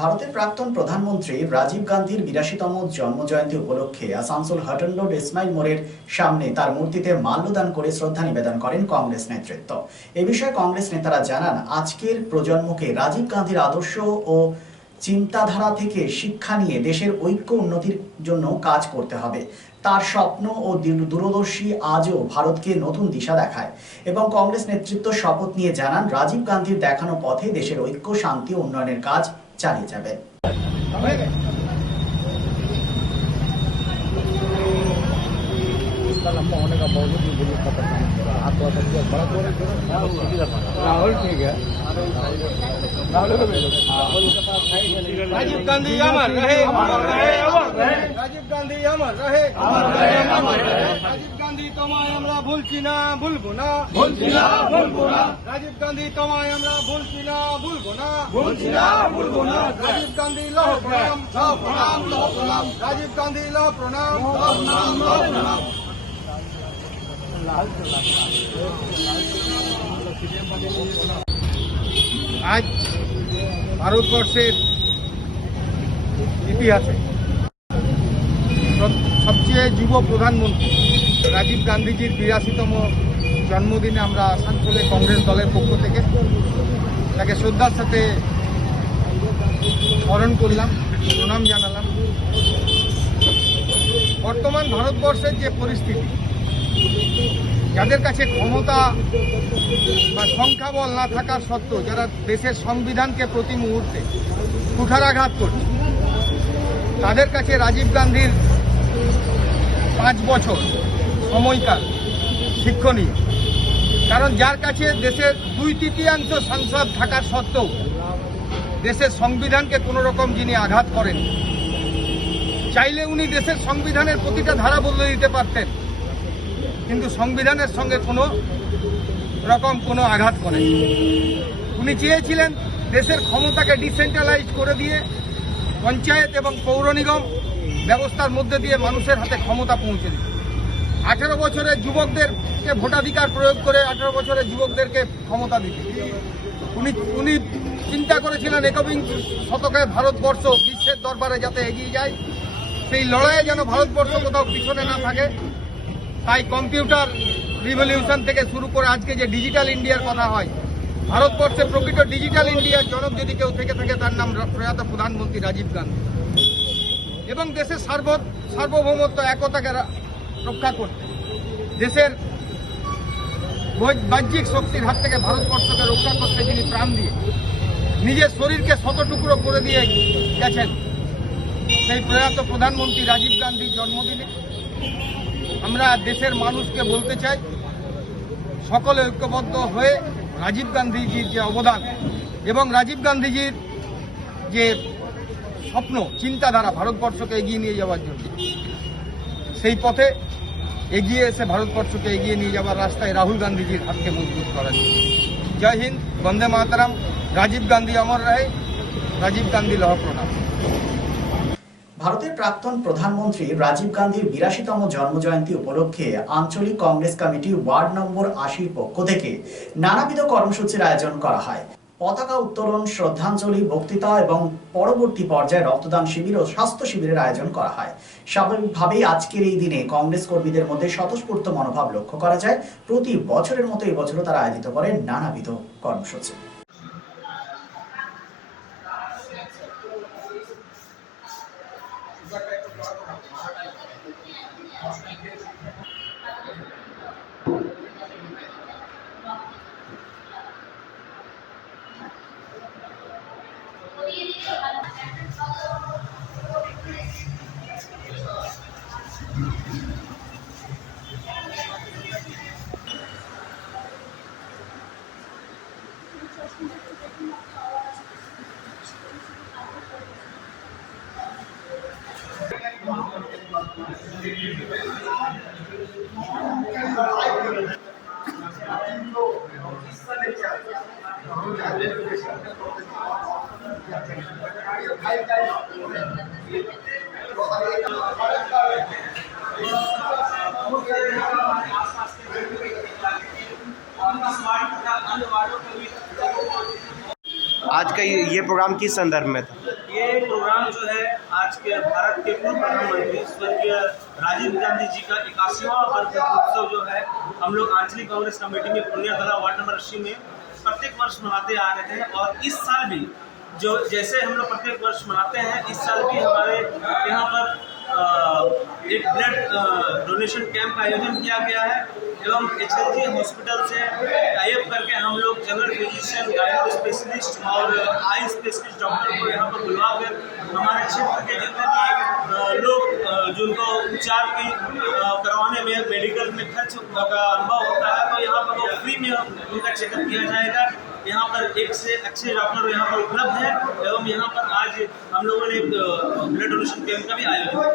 ভারতের প্রাক্তন প্রধানমন্ত্রী রাজীব গান্ধীর ৮২তম জন্মজয়ন্তী উপলক্ষে আসানসোল হটন রোড ইসমাইল মোড়ের সামনে তার মূর্তিতে মাল্যদান করে শ্রদ্ধা নিবেদন করেন কংগ্রেস নেতৃত্ব। এ বিষয়ে কংগ্রেস নেতারা জানান, আজকের প্রজন্মকে রাজীব গান্ধীর আদর্শ ও চিন্তাধারা থেকে শিক্ষা নিয়ে দেশের ঐক্য উন্নতির জন্য কাজ করতে হবে। তার স্বপ্ন ও দূরদর্শী আজও ভারতকে নতুন দিশা দেখায় এবং কংগ্রেস নেতৃত্ব শপথ নিয়ে জানান, রাজীব গান্ধীর দেখানো পথে দেশের ঐক্য, শান্তি ও উন্নয়নের কাজ চালিয়ে যাবে। राहुल ठीक है। राजीव गांधी अमर रहे, राजीव गांधी अमर रहे, राजीव गांधी তোমায় আমরা ভুলছি না, ভুলবো না, রাজীব গান্ধী তোমায় আমরা ভুলছি না, ভুলবো না, রাজীব গান্ধী লহ প্রণাম, রাজীব গান্ধী লহ প্রণাম। আজ ভারতবর্ষের ইতিহাসে সবচেয়ে যুব প্রধানমন্ত্রী রাজীব গান্ধীজির ৮২তম জন্মদিনে আমরা আসানসোলে কংগ্রেস দলের পক্ষ থেকে তাকে শ্রদ্ধার সাথে স্মরণ করলাম, প্রণাম জানালাম। বর্তমান ভারতবর্ষের যে পরিস্থিতি, যাদের কাছে ক্ষমতা বা সংখ্যাবল না থাকার সত্ত্বেও যারা দেশের সংবিধানকে প্রতি মুহূর্তে কুঠারাঘাত করছে, তাদের কাছে রাজীব গান্ধীর ৫ বছর সময়কাল শিক্ষণীয়। কারণ যার কাছে দেশের ২/৩ সাংসদ থাকার সত্ত্বেও দেশের সংবিধানকে কোনো রকম যিনি আঘাত করেন, চাইলে উনি দেশের সংবিধানের প্রতিটা ধারা বদলে দিতে পারতেন, কিন্তু সংবিধানের সঙ্গে কোনো রকম কোনো আঘাত করেন। উনি চেয়েছিলেন দেশের ক্ষমতাকে ডিসেন্ট্রালাইজ করে দিয়ে পঞ্চায়েত এবং পৌর নিগম ব্যবস্থার মধ্যে দিয়ে মানুষের হাতে ক্ষমতা পৌঁছে দিতে। 18 বছরের যুবকদেরকে ভোটাধিকার প্রয়োগ করে 18 বছরের যুবকদেরকে ক্ষমতা দিতে। উনি চিন্তা করেছিলেন একবিংশ শতকে ভারতবর্ষ বিশ্বের দরবারে যাতে এগিয়ে যায়, সেই লড়াইয়ে যেন ভারতবর্ষ কোথাও পিছনে না থাকে। তাই কম্পিউটার রিভলিউশন থেকে শুরু করে আজকে যে ডিজিটাল ইন্ডিয়ার কথা হয়, ভারতবর্ষে প্রকৃত ডিজিটাল ইন্ডিয়ার জনক যদি কেউ থেকে থাকে তার নাম প্রয়াত প্রধানমন্ত্রী রাজীব গান্ধী। এবং দেশের সার্বভৌমত্ব একতাকে রক্ষা করতে, দেশের বাহ্যিক শক্তির হাত থেকে ভারতবর্ষকে রক্ষা করতে যিনি প্রাণ দিয়ে নিজের শরীরকে শতটুকরো করে দিয়ে গেছেন, সেই প্রয়াত প্রধানমন্ত্রী রাজীব গান্ধীর জন্মদিনে আমরা দেশের মানুষকে বলতে চাই, সকলে ঐক্যবদ্ধ হয়ে রাজীব গান্ধীজির যে অবদান এবং রাজীব গান্ধীজির যে স্বপ্ন, চিন্তাধারা ভারতবর্ষকে এগিয়ে নিয়ে যাওয়ার জন্য, সেই পথে এগিয়ে এসে ভারতবর্ষকে এগিয়ে নিয়ে যাওয়ার রাস্তায় রাহুল গান্ধীজির হাতকে মজবুত করার জন্য। জয় হিন্দ, বন্দে মাতরম, রাজীব গান্ধী অমর রহে, রাজীব গান্ধী লহ প্রণাম। ভারতের প্রাক্তন প্রধানমন্ত্রী রাজীব গান্ধীর ৮২তম জন্মজয়ন্তী উপলক্ষে আঞ্চলিক কংগ্রেস কমিটি ওয়ার্ড নম্বর ৮০ পক্ষ থেকে নানাবিধ কর্মসূচির আয়োজন করা হয়। পতাকা উত্তোলন, শ্রদ্ধাঞ্জলি, বক্তৃতা এবং পরবর্তী পর্যায়ে রক্তদান শিবির ও স্বাস্থ্য শিবিরের আয়োজন করা হয়। স্বাভাবিকভাবেই আজকের এই দিনে কংগ্রেস কর্মীদের মধ্যে স্বতঃস্ফূর্ত মনোভাব লক্ষ্য করা যায়। প্রতি বছরের মতো এবছরও তারা আয়োজিত করেন নানাবিধ কর্মসূচি। आज का ये प्रोग्राम किस संदर्भ में था? ये प्रोग्राम जो है आज के भारत के पूर्व प्रधानमंत्री स्वर्गीय राजीव गांधी जी का 81वां वर्ष उत्सव जो है हम लोग आंचलिक कांग्रेस कमेटी में पुण्यतला वार्ड नंबर 80 में प्रत्येक वर्ष मनाते आ रहे हैं। और इस साल भी जो जैसे हम लोग प्रत्येक वर्ष मनाते हैं, इस साल भी हमारे यहाँ पर एक ब्लड डोनेशन कैंप का आयोजन किया गया है एवं HLG हॉस्पिटल से टाइप करके हम लोग जनरल फिजिशियन, गायनो स्पेशलिस्ट और आई स्पेशलिस्ट डॉक्टर को यहाँ पर बुलवा कर हमारे क्षेत्र के जितने भी लोग जिनको उपचार की करवाने में मेडिकल में खर्च का अनुभव होता है, तो यहाँ पर वो फ्री में उनका चेकअप किया जाएगा। यहाँ पर एक से अच्छे डॉक्टर यहाँ पर उपलब्ध है एवं यहाँ पर आज हम लोगों ने ब्लड डोनेशन कैंप का भी आयोजन किया।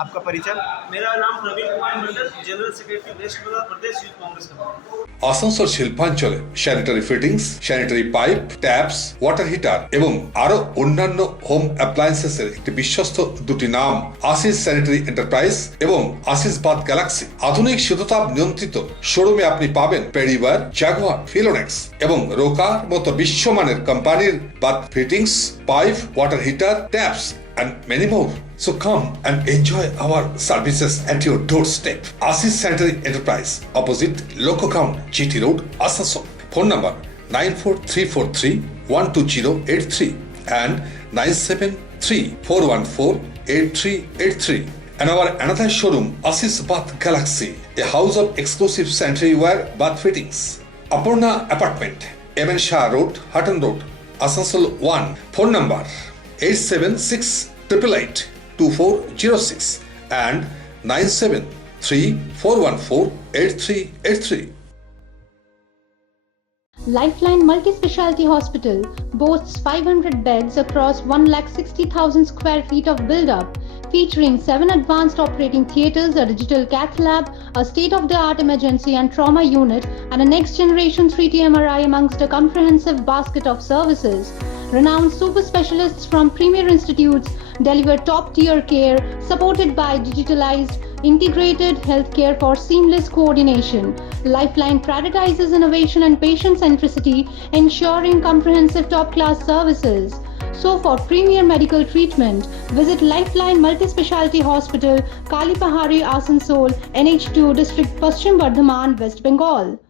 आपका परिचय? मेरा नाम Praveen Kumar Mandal, general secretary West Bengal Pradesh Youth Congress Committee. Asansol শিল্পাঞ্চলে sanitary fittings, sanitary pipe, taps, water heater এবং আরো অন্যান্য হোম অ্যাপ্লায়েন্সেসের একটি বিশ্বস্ত দুটি নাম আশিস স্যানিটারি এন্টারপ্রাইজ এবং আশিস বাথ গ্যালাক্সি। আধুনিক শীততাপ নিয়ন্ত্রিত শোরুমে আপনি পাবেন পেরিবার, জাগুয়ার, ফিলোনেক্স এবং রোকার মতো বিশ্বমানের কোম্পানির bath fittings, pipe, water heater, taps and many more. So come and enjoy our services at your doorstep. Asis Sanitary Enterprise, opposite Loco Ground, GT Road, Asansol. Phone number 94343-12083 and 973-414-8383. And our another showroom, Asis Bath Galaxy, a house of exclusive sanitary ware bath fittings. Aparna Apartment, MN Shah Road, Hutton Road, Asansol 1. Phone number 876-888-2406 and 973-414-8383. Lifeline Multi-Specialty Hospital boasts 500 beds across 1,60,000 square feet of build-up, featuring 7 advanced operating theatres, a digital cath lab, a state-of-the-art emergency and trauma unit, and a next-generation 3D MRI amongst a comprehensive basket of services. Renowned super specialists from premier institutes deliver top-tier care, supported by digitalized, integrated healthcare for seamless coordination. Lifeline prioritizes innovation and patient centricity, ensuring comprehensive top-class services. So for premier medical treatment, visit Lifeline Multi-Specialty Hospital, Kalipahari, Asansol, NH2 District, Paschim Bardhaman, West Bengal.